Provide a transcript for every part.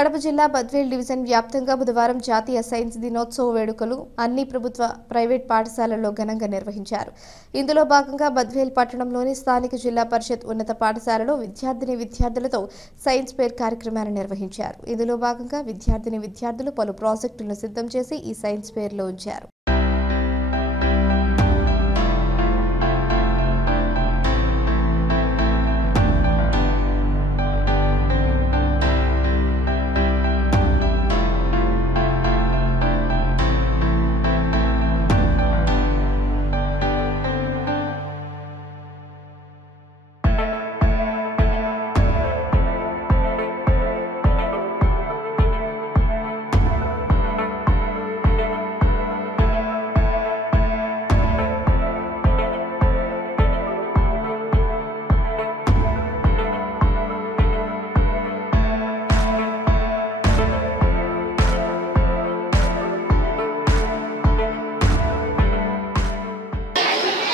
కడప జిల్లా బద్వేల్ డివిజన్ వ్యాప్తంగా బుధవారం జాతీయ సైన్స్ దినోత్సవ వేడుకలు అన్ని ప్రభుత్వ ప్రైవేట్ పాఠశాలల్లో ఘనంగా నిర్వహించారు. ఇందులో భాగంగా బద్వేల్ పట్టణంలోని స్థానిక జిల్లా పరిషత్ ఉన్నత పాఠశాలలో విద్యార్థులతో సైన్స్ ఫేర్ కార్యక్రమాన్ని నిర్వహించారు. ఇందులో భాగంగా విద్యార్థులు పలు ప్రాజెక్టులను సిద్ధం చేసి ఈ సైన్స్ ఫేర్లో ఉంచారు.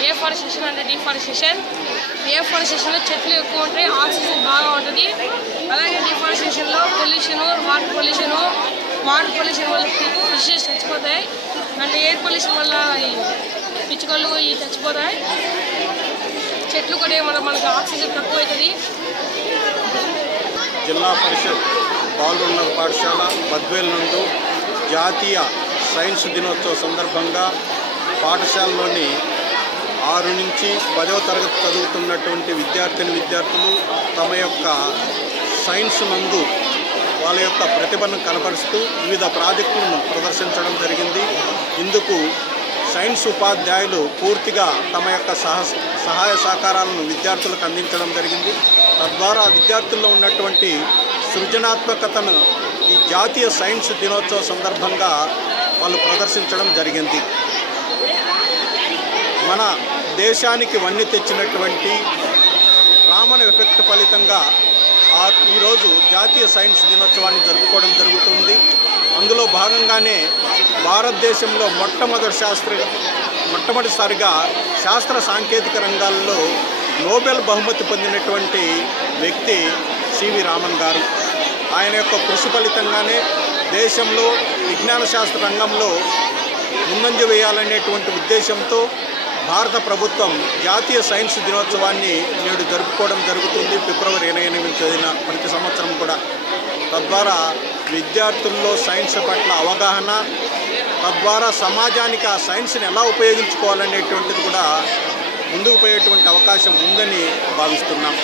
డిఫారెస్టేషన్ అంటే డిఫారెస్టేషన్లో చెట్లు ఎక్కువ ఉంటాయి, ఆక్సిజన్ బాగా ఉంటుంది. అలాగే డిఫారెస్టేషన్లో వాటర్ పొల్యూషన్ వల్ల ఫిషెస్ చచ్చిపోతాయి. అంటే ఎయిర్ పొల్యూషన్ వల్ల పిచ్చుకలు చచ్చిపోతాయి. చెట్లు కూడా మనకు ఆక్సిజన్ తక్కువ అవుతుంది. జిల్లా పరిషత్ బాలున్నత పాఠశాల బద్వేల్ నందు జాతీయ సైన్స్ దినోత్సవ సందర్భంగా పాఠశాలలోని 6 నుంచి 10వ తరగతి చదువుతున్నటువంటి విద్యార్థులు తమ యొక్క సైన్స్ నందు వాళ్ళ యొక్క ప్రతిభను కనపరుస్తూ వివిధ ప్రాజెక్టులను ప్రదర్శించడం జరిగింది. ఇందుకు సైన్స్ ఉపాధ్యాయులు పూర్తిగా తమ యొక్క సహాయ సహకారాలను విద్యార్థులకు అందించడం జరిగింది. తద్వారా విద్యార్థుల్లో ఉన్నటువంటి సృజనాత్మకతను ఈ జాతీయ సైన్స్ దినోత్సవ సందర్భంగా వాళ్ళు ప్రదర్శించడం జరిగింది. మన దేశానికి వన్నె తెచ్చినటువంటి రామన్ ఎఫెక్ట్ ఫలితంగా ఈరోజు జాతీయ సైన్స్ దినోత్సవాన్ని జరుపుకోవడం జరుగుతుంది. అందులో భాగంగానే భారతదేశంలో మొట్టమొదటిసారిగా శాస్త్ర సాంకేతిక రంగాల్లో నోబెల్ బహుమతి పొందినటువంటి వ్యక్తి సివి రామన్ గారు. ఆయన యొక్క కృషి ఫలితంగానే దేశంలో విజ్ఞాన శాస్త్ర రంగంలో ముందంజ వేయాలనేటువంటి ఉద్దేశంతో భారత ప్రభుత్వం జాతీయ సైన్స్ దినోత్సవాన్ని నేడు జరుపుకోవడం జరుగుతుంది. ఫిబ్రవరి 28న ప్రతి సంవత్సరం కూడా. తద్వారా విద్యార్థుల్లో సైన్స్ పట్ల అవగాహన, తద్వారా సమాజానికి ఆ సైన్స్ని ఎలా ఉపయోగించుకోవాలనేటువంటిది కూడా ముందుకు పోయేటువంటి అవకాశం ఉందని భావిస్తున్నాం.